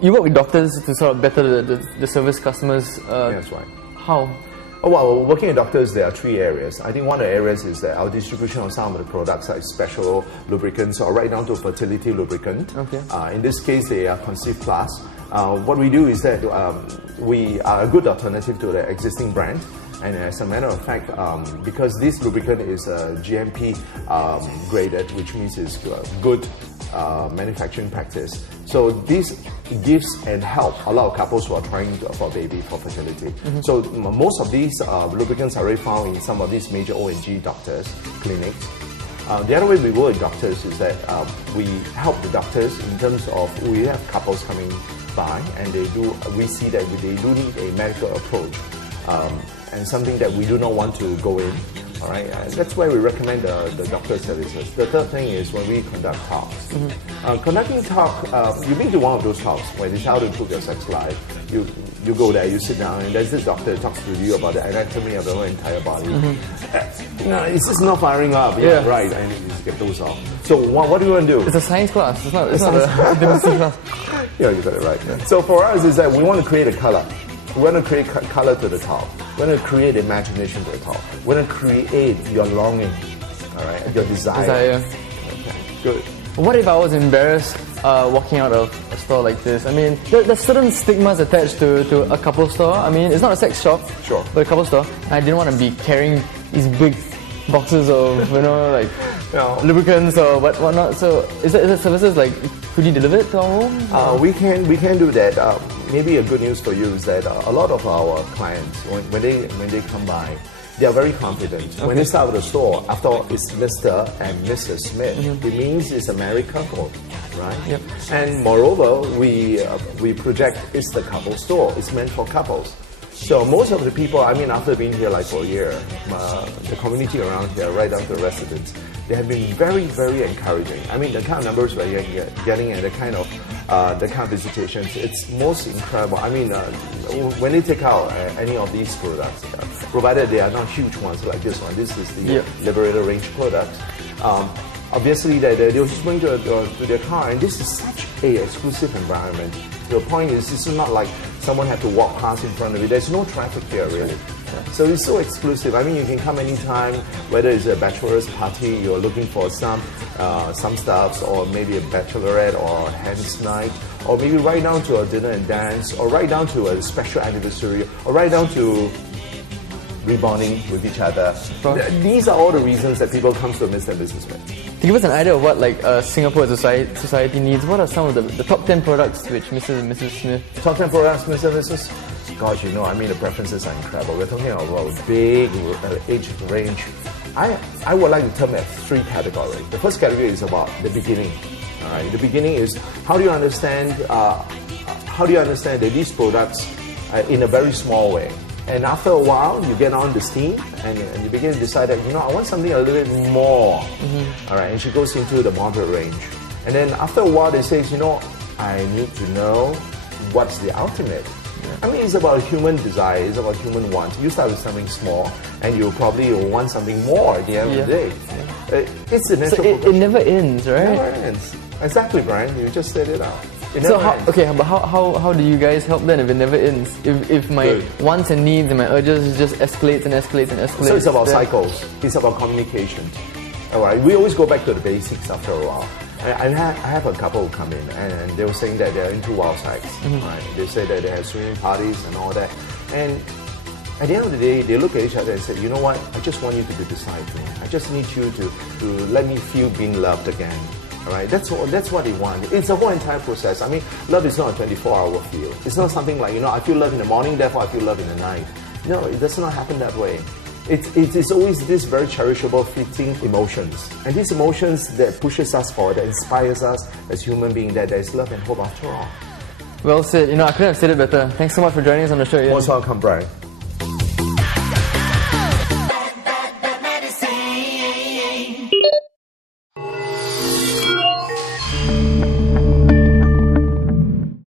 you work with doctors to sort of better the service customers. That's right. How? Oh, well, working with doctors, there are three areas. I think one of the areas is that our distribution of some of the products like special lubricants or right down to fertility lubricant. Okay. In this case, they are Conceive Plus. What we do is that we are a good alternative to the existing brand. And as a matter of fact, because this lubricant is GMP graded, which means it's good manufacturing practice. So this gives and helps a lot of couples who are trying for a baby for fertility. So most of these lubricants are already found in some of these major O&G doctors, clinics. The other way we work with doctors is that we help the doctors in terms of we have couples coming by and we see that they do need a medical approach. And something that we do not want to go in, all right? That's why we recommend the doctor services. The third thing is when we conduct talks. Conducting talk, you've been to one of those talks where they tell you to improve your sex life. You go there, you sit down, and there's this doctor who talks to you about the anatomy of the whole entire body. No, it's just not firing up. Yeah, right. I need to get those off. So what do you want to do? It's a science class. It's not a diversity class. Yeah, you got it right. Yeah. So for us is that we want to create a color. We want to create color to the top. We want to create imagination to the top. We want to create your longing, all right, your desire. Okay, good. What if I was embarrassed walking out of a store like this? I mean, there's certain stigmas attached to a couple store. I mean, it's not a sex shop, sure, but a couple store. And I didn't want to be carrying these big boxes of, lubricants or whatnot. So is there services like, could you deliver it to our home? We can do that. Maybe a good news for you is that a lot of our clients, when they come by, they are very confident. Okay. When they start with the store, after all, it's Mr. and Mrs. Smith. It means it's a married couple, right? Yep. And moreover, we project it's the couple store. It's meant for couples. So most of the people, I mean, after being here like for a year, the community around here, right down to the residents, they have been very, very encouraging. I mean, the kind of numbers we're getting and the kind of visitations, it's most incredible. I mean, when they take out any of these products, provided they are not huge ones like this one, this is the Liberator range products. Obviously, they'll just bring to their car, and this is such an exclusive environment. The point is, this is not like someone had to walk past in front of you. There's no traffic here, really. So it's so exclusive. I mean, you can come anytime, whether it's a bachelor's party, you're looking for some stuffs, or maybe a bachelorette or a hen's night, or maybe right down to a dinner and dance, or right down to a special anniversary, or right down to rebonding with each other. These are all the reasons that people come to Mr. Businessman. To give us an idea of what Singapore society needs, what are some of the top 10 products which Mr. and Mrs. Smith? Top 10 products, Mr. and Mrs. Gosh, I mean, the preferences are incredible. We're talking about a big age range. I would like to term it three categories. The first category is about the beginning. All right, the beginning is how do you understand that these products in a very small way. And after a while, you get on the steam and you begin to decide that, I want something a little bit more. All right, and she goes into the moderate range. And then after a while, they say, I need to know what's the ultimate. I mean, it's about human desire, it's about human want. You start with something small, and you probably want something more at the end of the day. It's a natural it never ends, right? It never ends. Exactly, Brian. You just said it out. So how do you guys help then if it never ends? If my wants and needs and my urges just escalates and escalates and escalates? So it's about cycles. It's about communication. All right. We always go back to the basics after a while. I have a couple who come in and they were saying that they're into wild sex. Right? They say that they have swimming parties and all that. And at the end of the day, they look at each other and say, you know what? I just want you to be beside me. I just need you to let me feel being loved again. All right, that's what they want. It's a whole entire process. I mean, love is not a 24-hour feel. It's not something like, I feel love in the morning, therefore I feel love in the night. No, it does not happen that way. It's always this very cherishable, fleeting emotions. And these emotions that pushes us forward, that inspires us as human beings, that there is love and hope after all. Well said. I couldn't have said it better. Thanks so much for joining us on the show. Most welcome, Brian.